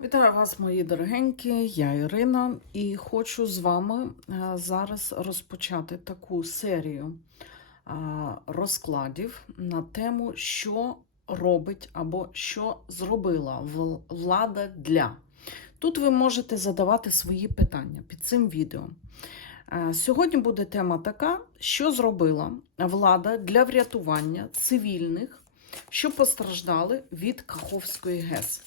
Вітаю вас, мої дорогенькі, я Ірина, і хочу з вами е, зараз розпочати таку серію е, розкладів на тему, що робить або що зробила влада для. Тут ви можете задавати свої питання під цим відео. Е, Сьогодні буде тема така, що зробила влада для врятування цивільних, що постраждали від Каховської ГЕС.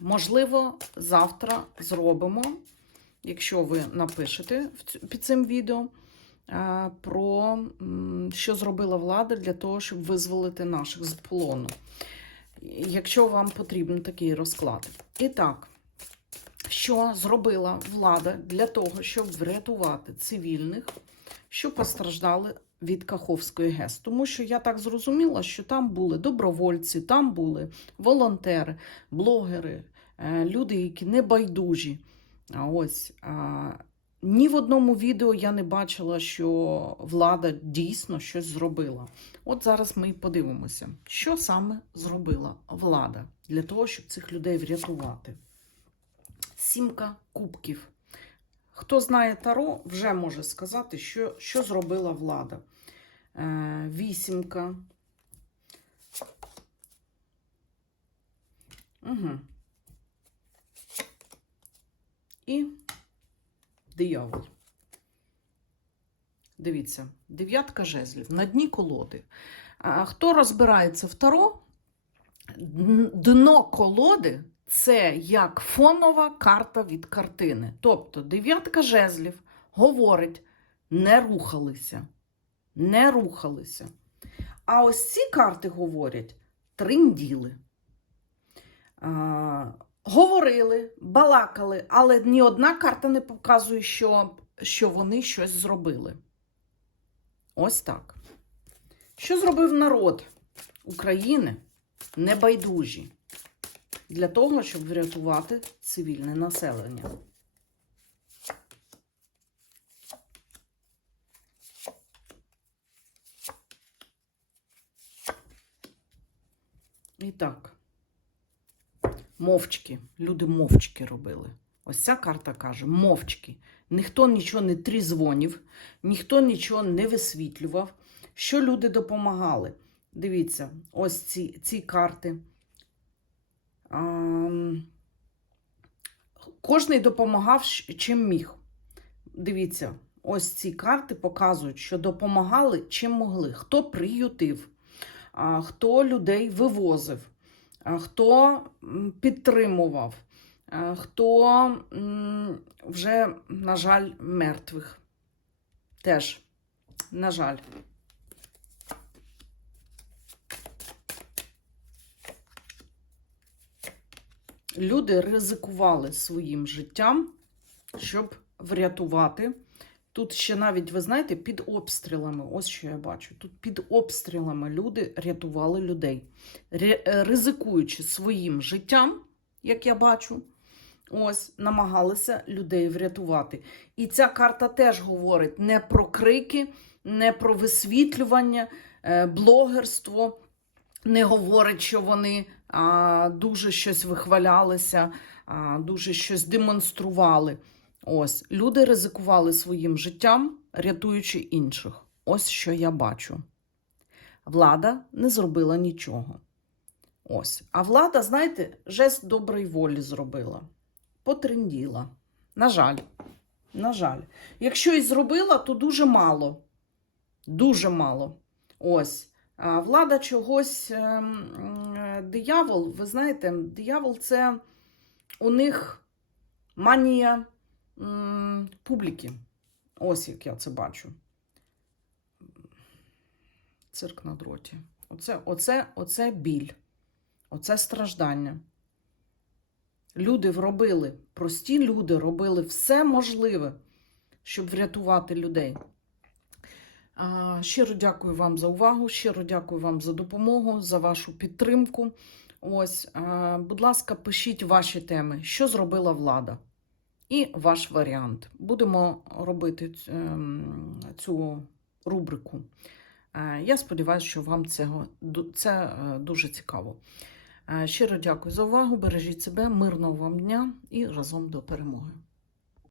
Можливо, завтра зробимо, якщо ви напишете під цим відео, е, про що зробила влада для того, щоб визволити наших з полону. Якщо вам потрібен такий розклад. І так, що зробила влада для того, щоб врятувати цивільних, що постраждали від Каховської ГЕС? Тому що я так зрозуміла, що там були добровольці, там були волонтери, блогери, е, люди, які не байдужі. А ось ні в одному відео я не бачила, що влада дійсно щось зробила. От зараз ми і подивимося, що саме зробила влада для того, щоб цих людей врятувати. Сімка кубків. Хто знає Таро, вже може сказати, що, що зробила влада. Е, вісімка. Угу. І диявол. Дивіться, дев'ятка жезлів на дні колоди. Хто розбирається в таро? Дно колоди це як фонова карта від картини. Тобто дев'ятка жезлів говорить: не рухалися, не рухалися. А ось ці карти говорять тринділи. А, говорили, балакали, але ні одна карта не показує, що, що вони щось зробили. Ось так. Що зробив народ України небайдужі для того, щоб врятувати цивільне населення? І так. Мовчки. Люди мовчки робили. Ось ця карта каже: мовчки. Ніхто нічого не трізвонів, ніхто нічого не висвітлював. Що люди допомагали? Дивіться, ось ці, ці карти. Ам, Кожний допомагав чим міг. Дивіться, ось ці карти показують, що допомагали чим могли. Хто приютив, а, хто людей вивозив, хто підтримував, хто вже, на жаль, мертвих. Теж, на жаль. Люди ризикували своїм життям, щоб врятувати. Тут ще навіть, ви знаєте, під обстрілами, ось що я бачу. Тут під обстрілами люди рятували людей, е, ризикуючи своїм життям, як я бачу, ось намагалися людей врятувати. І ця карта теж говорить не про крики, не про висвітлювання, е, блогерство, не говорить, що вони а, дуже щось вихвалялися, а, дуже щось демонстрували. Ось люди ризикували своїм життям, рятуючи інших. Ось що я бачу. Влада не зробила нічого. Ось. А влада, знаєте, жест доброї волі зробила. Потренділа. На жаль. На жаль. Якщо і зробила, то дуже мало. Дуже мало. Ось. А влада чогось. ем, Диявол, ви знаєте, диявол це у них манія публіки. Ось як я це бачу. Цирк на дроті. Оце, оце, оце біль, оце страждання. Люди робили, прості люди робили все можливе, щоб врятувати людей. Щиро дякую вам за увагу, щиро дякую вам за допомогу, за вашу підтримку. Ось, будь ласка, пишіть ваші теми, що зробила влада. І ваш варіант. Будемо робити ем, цю рубрику. Е, Я сподіваюся, що вам цього, це е, дуже цікаво. Е, Щиро дякую за увагу. Бережіть себе, мирного вам дня і разом до перемоги.